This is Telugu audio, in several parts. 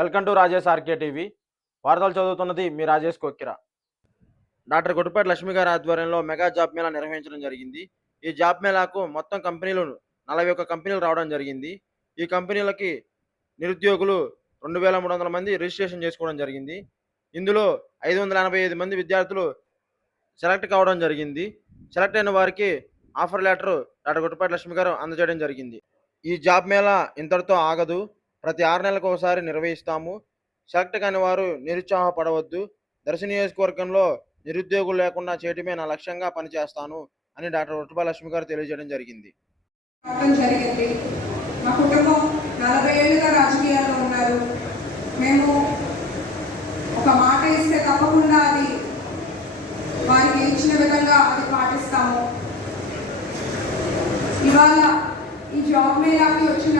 Welcome to Rajesh RK TV. వార్తలు చదువుతున్నది మీ రాజేష్ కొక్కిరా డాక్టర్ గుడిపాటి లక్ష్మి గారి ఆధ్వర్యంలో మెగా జాబ్ మేళా నిర్వహించడం జరిగింది. ఈ జాబ్ మేళాకు మొత్తం కంపెనీలు నలభై ఒక్క కంపెనీలు రావడం జరిగింది. ఈ కంపెనీలకి నిరుద్యోగులు రెండు వేల మూడు వందల మంది రిజిస్ట్రేషన్ చేసుకోవడం జరిగింది. ఇందులో ఐదు వందల ఎనభై ఐదు మంది విద్యార్థులు సెలెక్ట్ కావడం జరిగింది. సెలెక్ట్ అయిన వారికి offer letter doctor Guttapati Lakshmi garu అందజేయడం జరిగింది. ఈ జాబ్ మేళా ఇంతటితో ఆగదు. ప్రతి ఆరు నెలలకు ఒకసారి నిర్వహిస్తాము. సెలెక్ట్ కాని వారు నిరుత్సాహపడవద్దు. దర్శ నియోజకవర్గంలో నిరుద్యోగులు లేకుండా చేయటమే నా లక్ష్యంగా పనిచేస్తాను అని డాక్టర్ ఉట్టుపా లక్ష్మి గారు తెలియజేయడం జరిగింది. జరిగింది. మా కుటుంబం నలభై ఏళ్ళుగా రాజకీయాల్లో ఉన్నారు. మేము ఒక మాట ఇస్తే తప్పకుండా అది వారికి ఇచ్చిన విధంగా అది పాటిస్తాము. ఇవాళ ఈ జాబ్ మేళాకి వచ్చిన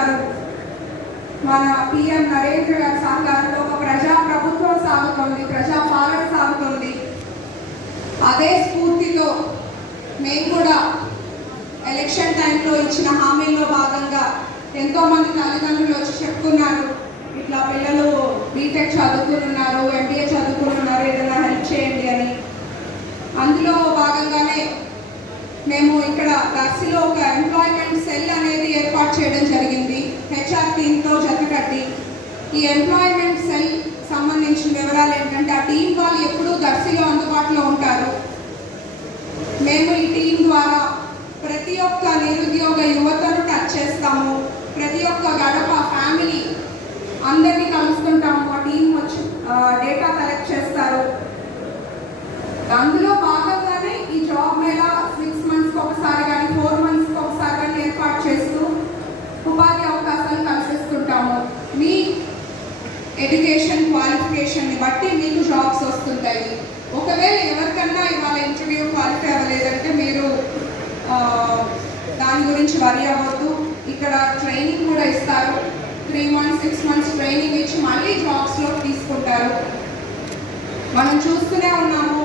గారు మన పిఎం నరేంద్ర గారి సహకారంతో ఒక ప్రజా ప్రభుత్వం సాగుతుంది ప్రజా పాలన సాగుతుంది. అదే స్ఫూర్తితో మేము కూడా ఎలక్షన్ టైంలో ఇచ్చిన హామీల్లో భాగంగా ఎంతో మంది తల్లిదండ్రులు వచ్చి చెప్పుకున్నారు ఇట్లా పిల్లలు బీటెక్ చదువుకున్నారు ఎంబీఏ చదువుకున్నారు ఏదైనా హెల్ప్ చేయండి అని. అందులో భాగంగానే మేము ఇక్కడ దర్శిలో ఒక ఎంప్లాయ్మెంట్ సెల్ అనేది ఏర్పాటు చేయడం జరిగింది హెచ్ఆర్ టీంతో జతకట్టి ఈ ఎంప్లాయ్మెంట్ సెల్ సంబంధించిన వివరాలు ఏంటంటే ఆ టీం వాళ్ళు ఎప్పుడూ దర్శిలో అందుబాటులో ఉంటారు. మేము ఈ టీం ద్వారా ప్రతి ఒక్క నిరుద్యోగ యువతను టచ్ చేస్తాము. ప్రతి ఒక్క గడప ఫ్యామిలీ అందరినీ కలుస్తుంటాము ఆ టీం వచ్చి డేటా కలెక్ట్ చేస్తారు. అందులో భాగంగా ఈ జాబ్ మేళ సిక్స్ మంత్స్కి ఒకసారి కానీ ఫోర్ మంత్స్కి ఒకసారి కానీ ఏర్పాటు చేస్తూ ఉపాధి అవకాశాలు కల్పిస్తుంటాము మీ ఎడ్యుకేషన్ క్వాలిఫికేషన్ని బట్టి మీకు జాబ్స్ వస్తుంటాయి. ఒకవేళ ఎవరికన్నా ఇవాళ ఇంటర్వ్యూ క్వాలిఫై అవ్వలేదంటే మీరు దాని గురించి వరి అవ్వద్దు. ఇక్కడ ట్రైనింగ్ కూడా ఇస్తారు. Three months six months training ఇచ్చి మళ్ళీ జాబ్స్లో తీసుకుంటారు. మనం చూస్తూనే ఉన్నాము.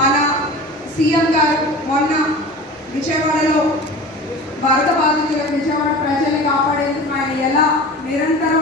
మన సీఎం గారు మొన్న విజయవాడలో వరద బాధితులకు విజయవాడ ప్రజల్ని కాపాడేందుకు ఆయన ఎలా నిరంతరం